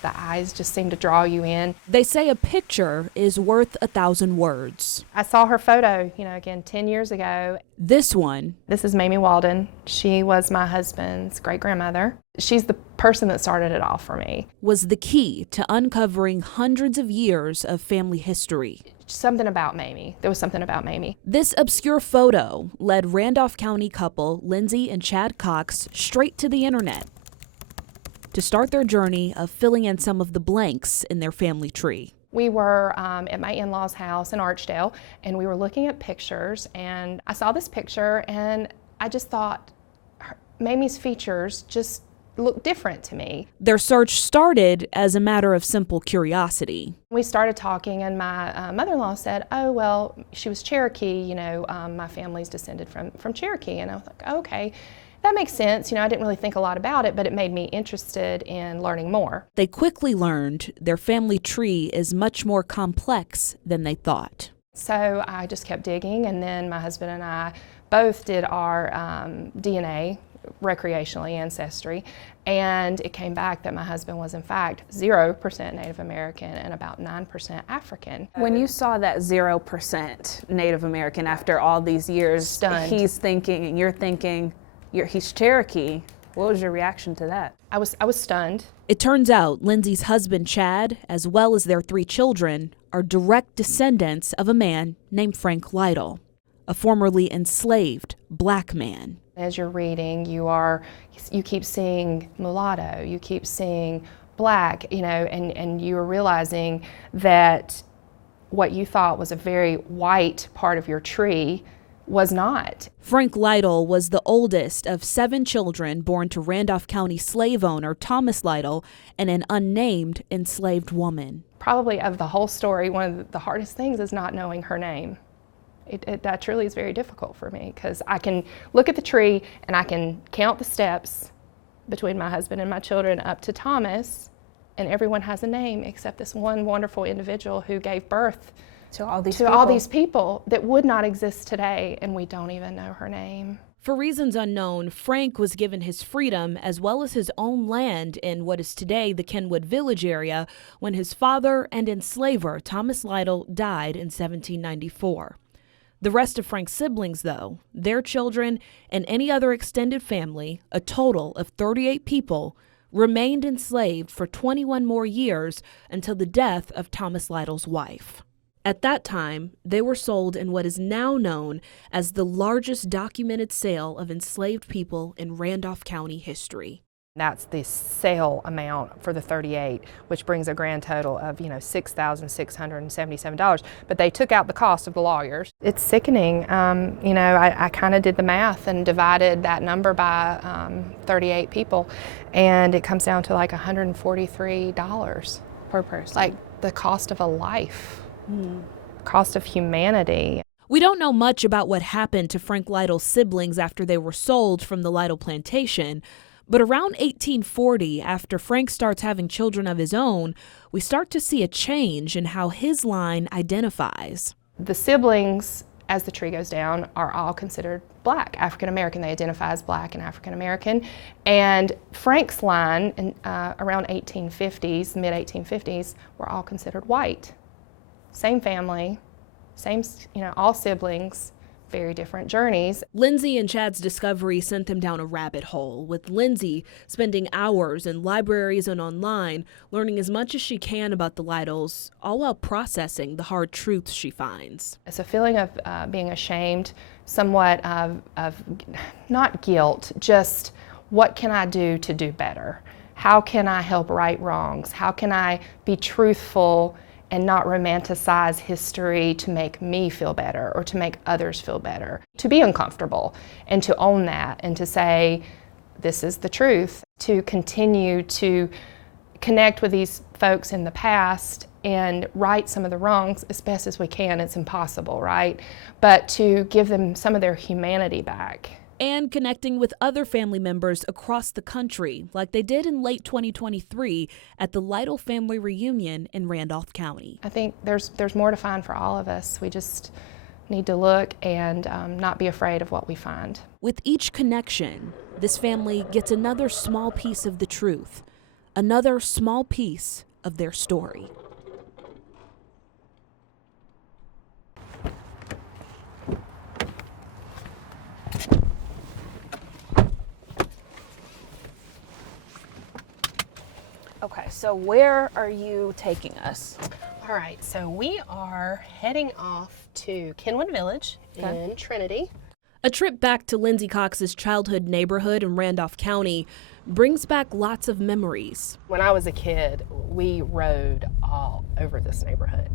The eyes just seem to draw you in. They say a picture is worth 1,000 words. I saw her photo, again, 10 years ago. This one. This is Mamie Walden. She was my husband's great-grandmother. She's the person that started it all for me. Was the key to uncovering hundreds of years of family history. Something about Mamie. There was something about Mamie. This obscure photo led Randolph County couple Lindsay and Chad Cox straight to the internet to start their journey of filling in some of the blanks in their family tree. We were at my in-laws' house in Archdale, and we were looking at pictures, and I saw this picture, and I just thought Mamie's features just looked different to me. Their search started as a matter of simple curiosity. We started talking, and my mother-in-law said, oh, well, she was Cherokee, my family's descended from Cherokee, and I was like, okay. That makes sense. I didn't really think a lot about it, but it made me interested in learning more. They quickly learned their family tree is much more complex than they thought. So I just kept digging, and then my husband and I both did our DNA, recreationally, ancestry, and it came back that my husband was in fact 0% Native American and about 9% African. When you saw that 0% Native American after all these years, Stunned. He's thinking, and you're thinking, he's Cherokee. What was your reaction to that? I was stunned. It turns out Lindsay's husband, Chad, as well as their 3 children, are direct descendants of a man named Frank Lytle, a formerly enslaved black man. As you're reading, you keep seeing mulatto, you keep seeing black, and you're realizing that what you thought was a very white part of your tree was not. Frank Lytle was the oldest of 7 children born to Randolph County slave owner Thomas Lytle and an unnamed enslaved woman. Probably of the whole story, one of the hardest things is not knowing her name. That truly is very difficult for me, because I can look at the tree and I can count the steps between my husband and my children up to Thomas, and everyone has a name except this one wonderful individual who gave birth to all these people that would not exist today, and we don't even know her name. For reasons unknown, Frank was given his freedom as well as his own land in what is today the Kenwood Village area when his father and enslaver Thomas Lytle died in 1794. The rest of Frank's siblings, though, their children and any other extended family, a total of 38 people, remained enslaved for 21 more years until the death of Thomas Lytle's wife. At that time, they were sold in what is now known as the largest documented sale of enslaved people in Randolph County history. That's the sale amount for the 38, which brings a grand total of, $6,677. But they took out the cost of the lawyers. It's sickening. I kind of did the math and divided that number by 38 people, and it comes down to like $143 per person. Like the cost of a life. Cost of humanity. We don't know much about what happened to Frank Lytle's siblings after they were sold from the Lytle plantation, but around 1840, after Frank starts having children of his own, we start to see a change in how his line identifies. The siblings, as the tree goes down, are all considered black, African American. They identify as black and African American. And Frank's line, around 1850s, mid-1850s, were all considered white. Same family, same, all siblings, very different journeys. Lindsay and Chad's discovery sent them down a rabbit hole, with Lindsay spending hours in libraries and online, learning as much as she can about the Lytles, all while processing the hard truths she finds. It's a feeling of being ashamed, somewhat of not guilt, just what can I do to do better? How can I help right wrongs? How can I be truthful and not romanticize history to make me feel better or to make others feel better? To be uncomfortable and to own that and to say, this is the truth. To continue to connect with these folks in the past and right some of the wrongs as best as we can. It's impossible, right? But to give them some of their humanity back. And connecting with other family members across the country, like they did in late 2023 at the Lytle family reunion in Randolph County. I think there's more to find for all of us. We just need to look and not be afraid of what we find. With each connection, this family gets another small piece of the truth, another small piece of their story. Okay, so where are you taking us? All right, so we are heading off to Kenwood Village in Trinity. A trip back to Lindsay Cox's childhood neighborhood in Randolph County brings back lots of memories. When I was a kid, we rode all over this neighborhood.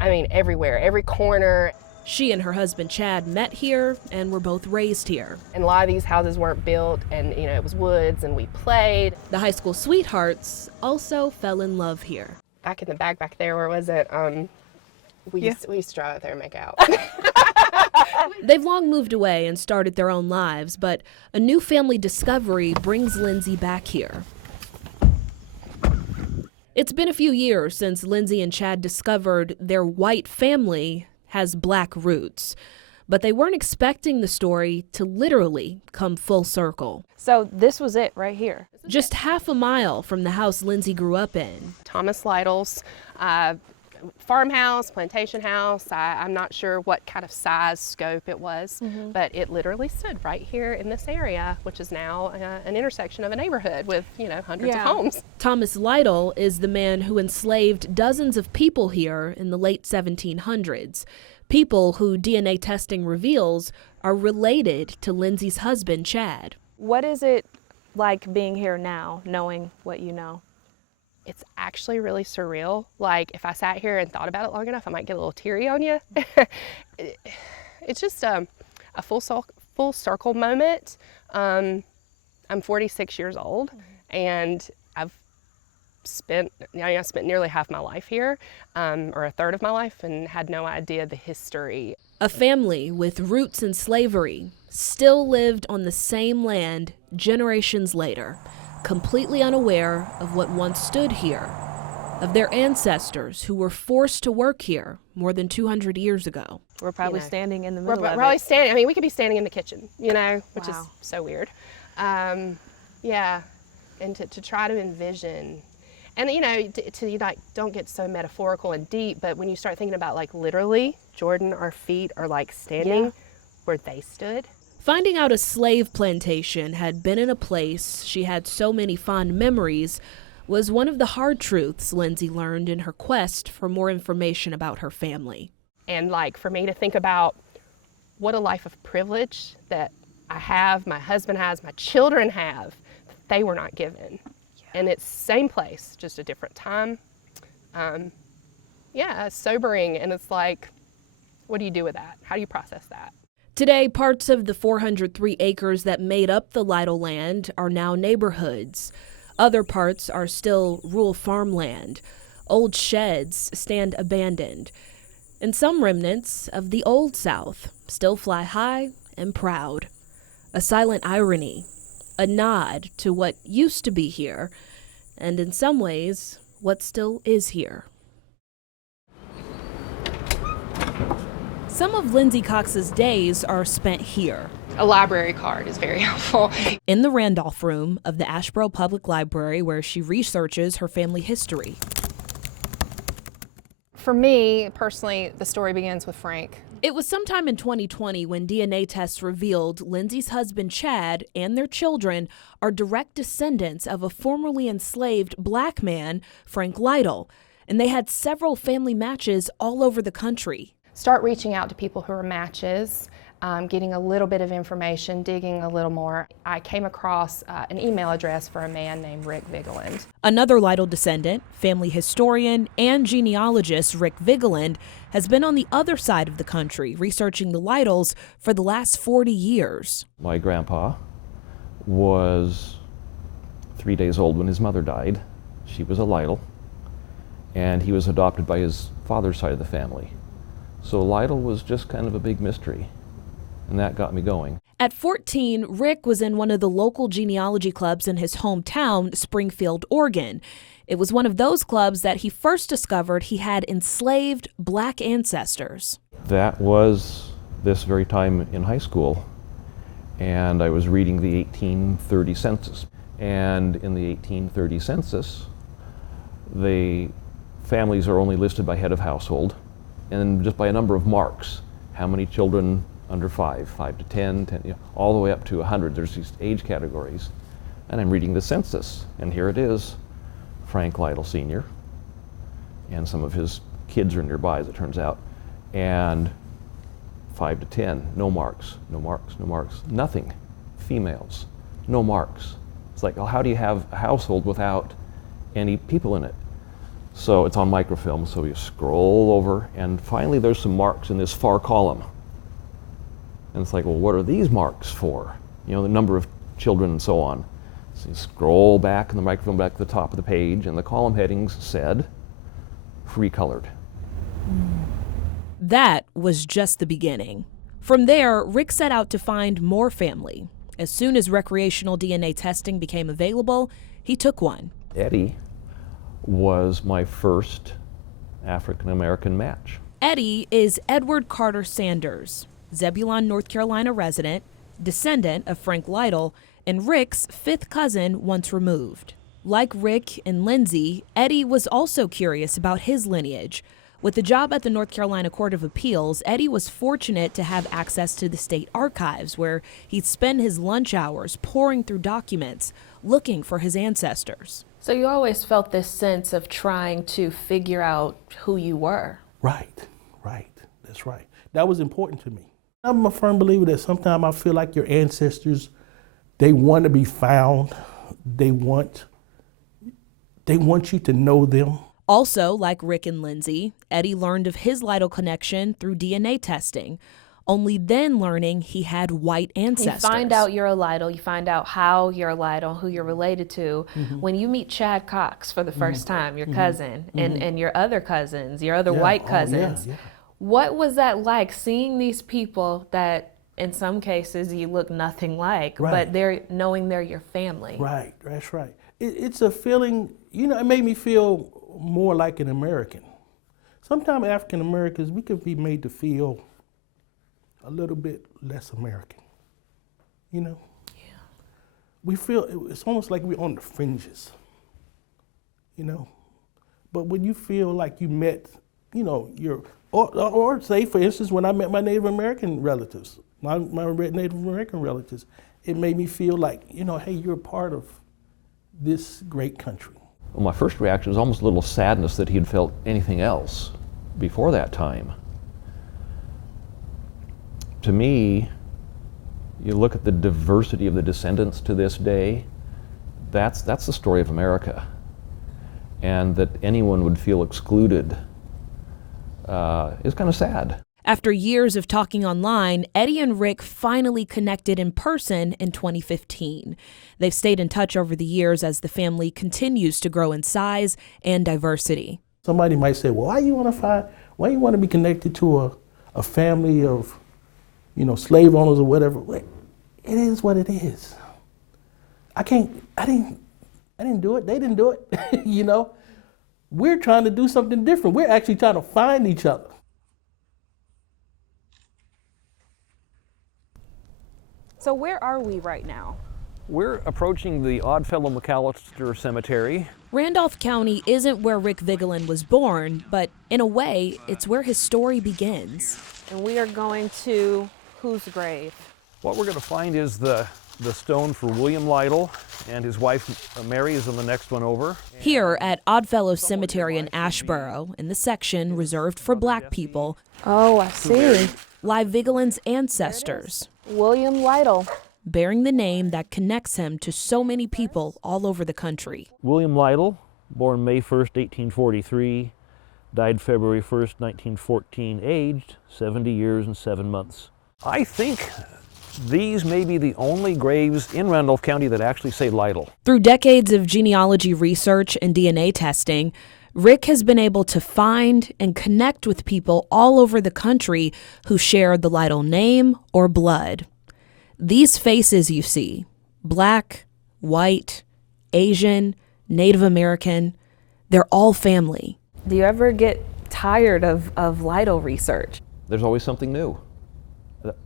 Everywhere, every corner. She and her husband Chad met here and were both raised here. And a lot of these houses weren't built, and it was woods, and we played. The high school sweethearts also fell in love here. Back in the back there, where was it? We used to drive out there and make out. They've long moved away and started their own lives, but a new family discovery brings Lindsay back here. It's been a few years since Lindsay and Chad discovered their white family has black roots, but they weren't expecting the story to literally come full circle. So this was it right here. Just half a mile from the house Lindsay grew up in. Thomas Lytle's farmhouse, plantation house. I'm not sure what kind of size scope it was, but it literally stood right here in this area, which is now an intersection of a neighborhood with, hundreds of homes. Thomas Lytle is the man who enslaved dozens of people here in the late 1700s. People who DNA testing reveals are related to Lindsay's husband, Chad. What is it like being here now, knowing what you know? It's actually really surreal. Like, if I sat here and thought about it long enough, I might get a little teary on you. It's just a full circle moment. I'm 46 years old, and I spent nearly half my life here, or a third of my life, and had no idea the history. A family with roots in slavery still lived on the same land generations later, completely unaware of what once stood here, of their ancestors who were forced to work here more than 200 years ago. We're probably standing in the middle of We're it. probably standing, we could be standing in the kitchen, which is Wow. so weird. And to try to envision, and don't get so metaphorical and deep, but when you start thinking about, like, literally, Jordan, our feet are like standing where they stood. Finding out a slave plantation had been in a place she had so many fond memories was one of the hard truths Lindsay learned in her quest for more information about her family. And, like, for me to think about what a life of privilege that I have, my husband has, my children have, that they were not given. And it's same place, just a different time. It's sobering, and it's like, what do you do with that? How do you process that? Today, parts of the 403 acres that made up the Lytle land are now neighborhoods. Other parts are still rural farmland. Old sheds stand abandoned. And some remnants of the Old South still fly high and proud. A silent irony, a nod to what used to be here, and in some ways, what still is here. Some of Lindsay Cox's days are spent here. A library card is very helpful. In the Randolph room of the Asheboro Public Library, where she researches her family history. For me, personally, the story begins with Frank. It was sometime in 2020 when DNA tests revealed Lindsay's husband Chad and their children are direct descendants of a formerly enslaved black man, Frank Lytle, and they had several family matches all over the country. Start reaching out to people who are matches, getting a little bit of information, digging a little more. I came across an email address for a man named Rick Vigeland. Another Lytle descendant, family historian, and genealogist Rick Vigeland has been on the other side of the country researching the Lytles for the last 40 years. My grandpa was 3 days old when his mother died. She was a Lytle, and he was adopted by his father's side of the family. So Lytle was just kind of a big mystery, and that got me going. At 14, Rick was in one of the local genealogy clubs in his hometown, Springfield, Oregon. It was one of those clubs that he first discovered he had enslaved black ancestors. That was this very time in high school, and I was reading the 1830 census. And in the 1830 census, the families are only listed by head of household and just by a number of marks. How many children under 5 to 10, 10, all the way up to 100. There's these age categories. And I'm reading the census, and here it is, Frank Lytle Sr., and some of his kids are nearby, as it turns out, and 5 to 10, no marks, no marks, no marks, nothing. Females, no marks. It's like, well, how do you have a household without any people in it? So it's on microfilm, so you scroll over, and finally there's some marks in this far column. And it's like, well, what are these marks for? You know, the number of children and so on. So you scroll back in the microfilm back to the top of the page, and the column headings said, free colored. That was just the beginning. From there, Rick set out to find more family. As soon as recreational DNA testing became available, he took one. Eddie was my first African-American match. Eddie is Edward Carter Sanders, Zebulon, North Carolina resident, descendant of Frank Lytle, and Rick's fifth cousin once removed. Like Rick and Lindsay, Eddie was also curious about his lineage. With a job at the North Carolina Court of Appeals, Eddie was fortunate to have access to the state archives, where he'd spend his lunch hours poring through documents, looking for his ancestors. So you always felt this sense of trying to figure out who you were. Right, that's right. That was important to me. I'm a firm believer that sometimes I feel like your ancestors, they want to be found. They want you to know them. Also, like Rick and Lindsay, Eddie learned of his Lytle connection through DNA testing, only then learning he had white ancestors. You find out you're a Lytle, you find out how you're a Lytle, who you're related to. When you meet Chad Cox for the first time, your cousin, and your other cousins, your other white cousins, what was that like, seeing these people that in some cases you look nothing like, but knowing they're your family? Right, that's right. It's a feeling, you know, it made me feel more like an American. Sometimes African Americans, we could be made to feel a little bit less American, you know? Yeah. We feel, it's almost like we're on the fringes, you know? But when you feel like you met, you know, or say, for instance, when I met my Native American relatives, my Native American relatives, it made me feel like, you know, hey, you're a part of this great country. Well, my first reaction was almost a little sadness that he had felt anything else before that time. To me, you look at the diversity of the descendants to this day, that's the story of America. And that anyone would feel excluded is kind of sad. After years of talking online, Eddie and Rick finally connected in person in 2015. They've stayed in touch over the years as the family continues to grow in size and diversity. Somebody might say, well, why you want to be connected to a family of, you know, slave owners or whatever? It is what it is. I didn't do it, they didn't do it, you know? We're trying to do something different. We're actually trying to find each other. So where are we right now? We're approaching the Oddfellow McAllister Cemetery. Randolph County isn't where Rick Vigeland was born, but in a way, it's where his story begins. And we are going to whose grave? What we're going to find is the stone for William Lytle, and his wife Mary is on the next one over. Here at Oddfellow Cemetery in Asheboro, in the section reserved for Black people, oh, I see, lie Vigeland's ancestors. William Lytle, bearing the name that connects him to so many people all over the country. William Lytle, born May 1st, 1843, died February 1st, 1914, aged 70 years and 7 months. I think these may be the only graves in Randolph County that actually say Lytle. Through decades of genealogy research and DNA testing, Rick has been able to find and connect with people all over the country who share the Lytle name or blood. These faces you see, Black, white, Asian, Native American, they're all family. Do you ever get tired of Lytle research? There's always something new.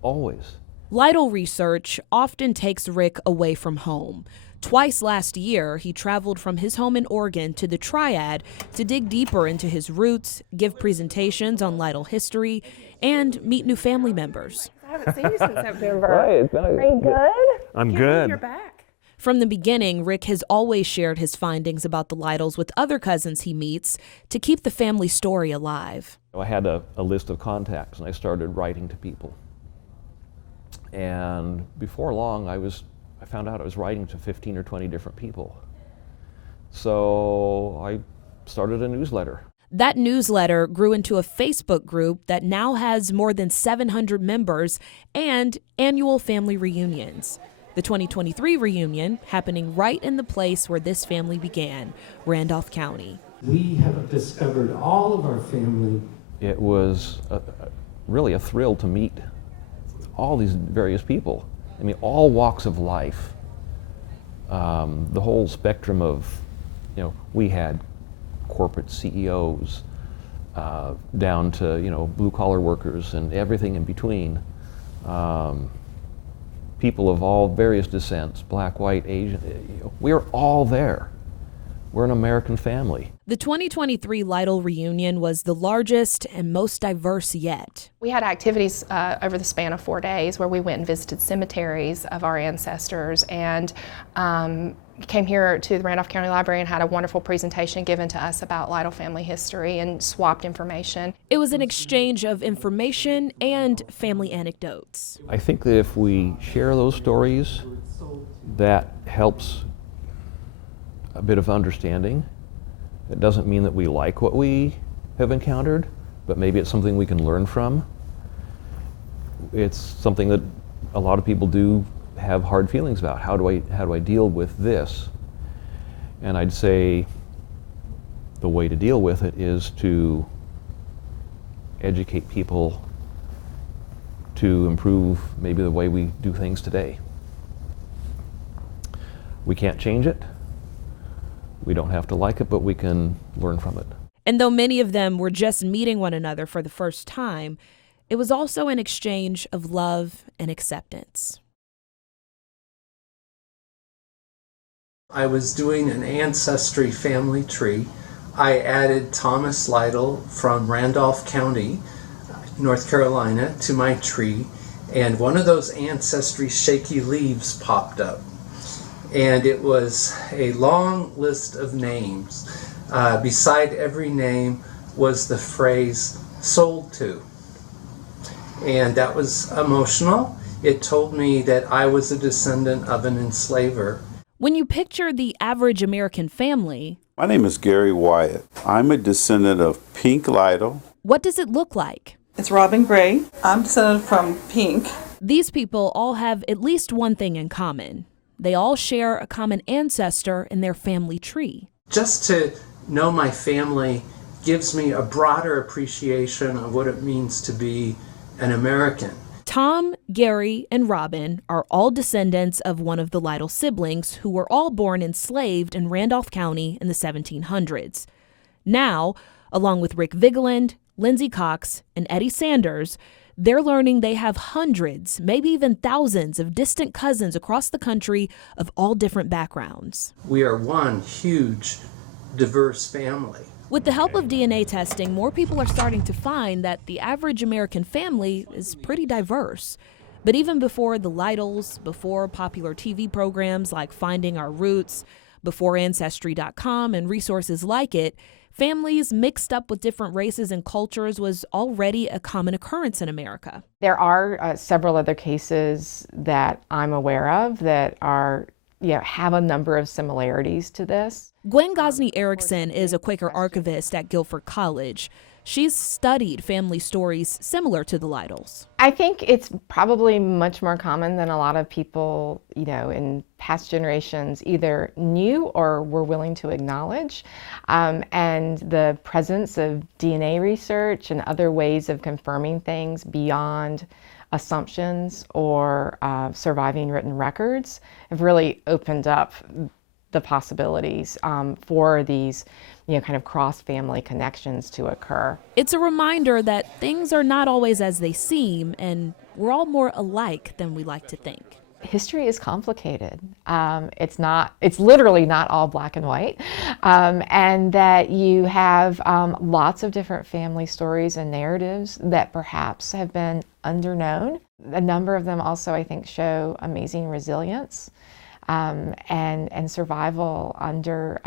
Always. Lytle research often takes Rick away from home, Twice last year, he traveled from his home in Oregon to the Triad to dig deeper into his roots, give presentations on Lytle history, and meet new family members. I haven't seen you since September. Right. Are you good? I'm good. You're back. From the beginning, Rick has always shared his findings about the Lytles with other cousins he meets to keep the family story alive. I had a list of contacts, and I started writing to people. And before long, I found out I was writing to 15 or 20 different people. So I started a newsletter. That newsletter grew into a Facebook group that now has more than 700 members and annual family reunions. The 2023 reunion happening right in the place where this family began, Randolph County. We have discovered all of our family. It was really a thrill to meet all these various people. I mean, all walks of life, the whole spectrum of, we had corporate CEOs down to, blue-collar workers and everything in between. People of all various descents, black, white, Asian, we're all there. We're an American family. The 2023 Lytle reunion was the largest and most diverse yet. We had activities over the span of 4 days where we went and visited cemeteries of our ancestors and came here to the Randolph County Library and had a wonderful presentation given to us about Lytle family history and swapped information. It was an exchange of information and family anecdotes. I think that if we share those stories, that helps a bit of understanding. It doesn't mean that we like what we have encountered, but maybe it's something we can learn from. It's something that a lot of people do have hard feelings about. How do I deal with this? And I'd say the way to deal with it is to educate people to improve maybe the way we do things today. We can't change it. We don't have to like it, but we can learn from it. And though many of them were just meeting one another for the first time, it was also an exchange of love and acceptance. I was doing an ancestry family tree. I added Thomas Lytle from Randolph County, North Carolina, to my tree, and one of those ancestry shaky leaves popped up. And it was a long list of names. Beside every name was the phrase, sold to. And that was emotional. It told me that I was a descendant of an enslaver. When you picture the average American family, my name is Gary Wyatt. I'm a descendant of Pink Lytle. What does it look like? It's Robin Gray. I'm descended from Pink. These people all have at least one thing in common. They all share a common ancestor in their family tree. Just to know my family gives me a broader appreciation of what it means to be an American. Tom, Gary, and Robin are all descendants of one of the Lytle siblings who were all born enslaved in Randolph County in the 1700s. Now, along with Rick Vigeland, Lindsay Cox, and Eddie Sanders, they're learning they have hundreds, maybe even thousands of distant cousins across the country of all different backgrounds. We are one huge, diverse family. With the help of DNA testing, more people are starting to find that the average American family is pretty diverse. But even before the Lytles, before popular TV programs like Finding Our Roots, before Ancestry.com and resources like it, families mixed up with different races and cultures was already a common occurrence in America. There are several other cases that I'm aware of that are, have a number of similarities to this. Gwen Gosney Erickson is a Quaker archivist at Guilford College. She's studied family stories similar to the Lytles. I think it's probably much more common than a lot of people, in past generations either knew or were willing to acknowledge. And the presence of DNA research and other ways of confirming things beyond assumptions or surviving written records have really opened up the possibilities for these kind of cross-family connections to occur. It's a reminder that things are not always as they seem, and we're all more alike than we like to think. History is complicated. It's literally not all black and white. And that you have lots of different family stories and narratives that perhaps have been underknown. A number of them also, I think, show amazing resilience and survival under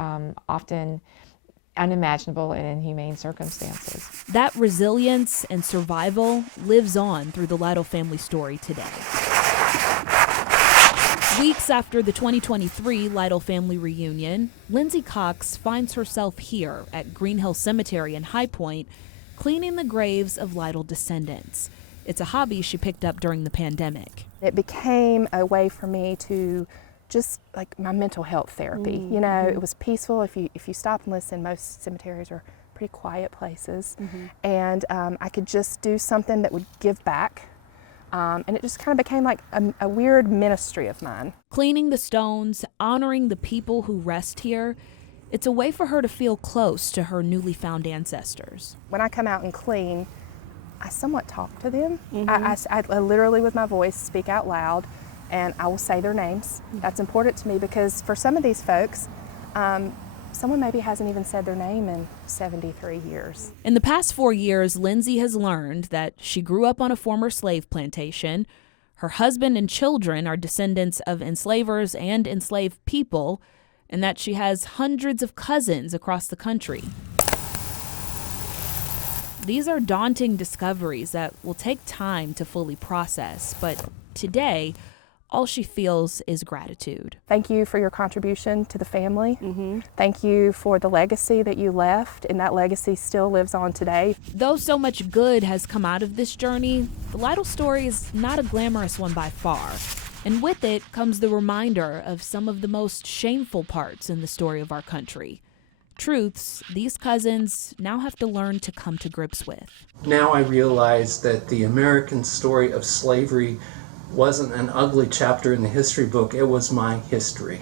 often unimaginable and inhumane circumstances. That resilience and survival lives on through the Lytle family story today. Weeks after the 2023 Lytle family reunion, Lindsay Cox finds herself here at Green Hill Cemetery in High Point, cleaning the graves of Lytle descendants. It's a hobby she picked up during the pandemic. It became a way for me to just like my mental health therapy. You know, it was peaceful. If you stop and listen, most cemeteries are pretty quiet places. And I could just do something that would give back. And it just kind of became like a weird ministry of mine. Cleaning the stones, honoring the people who rest here, it's a way for her to feel close to her newly found ancestors. When I come out and clean, I somewhat talk to them. I literally, with my voice, speak out loud, and I will say their names. That's important to me because for some of these folks, someone maybe hasn't even said their name in 73 years. In the past 4 years, Lindsay has learned that she grew up on a former slave plantation. Her husband and children are descendants of enslavers and enslaved people, and that she has hundreds of cousins across the country. These are daunting discoveries that will take time to fully process, but today, all she feels is gratitude. Thank you for your contribution to the family. Thank you for the legacy that you left, and that legacy still lives on today. Though so much good has come out of this journey, the Lytle story is not a glamorous one by far. And with it comes the reminder of some of the most shameful parts in the story of our country. Truths these cousins now have to learn to come to grips with. Now I realize that the American story of slavery wasn't an ugly chapter in the history book, it was my history.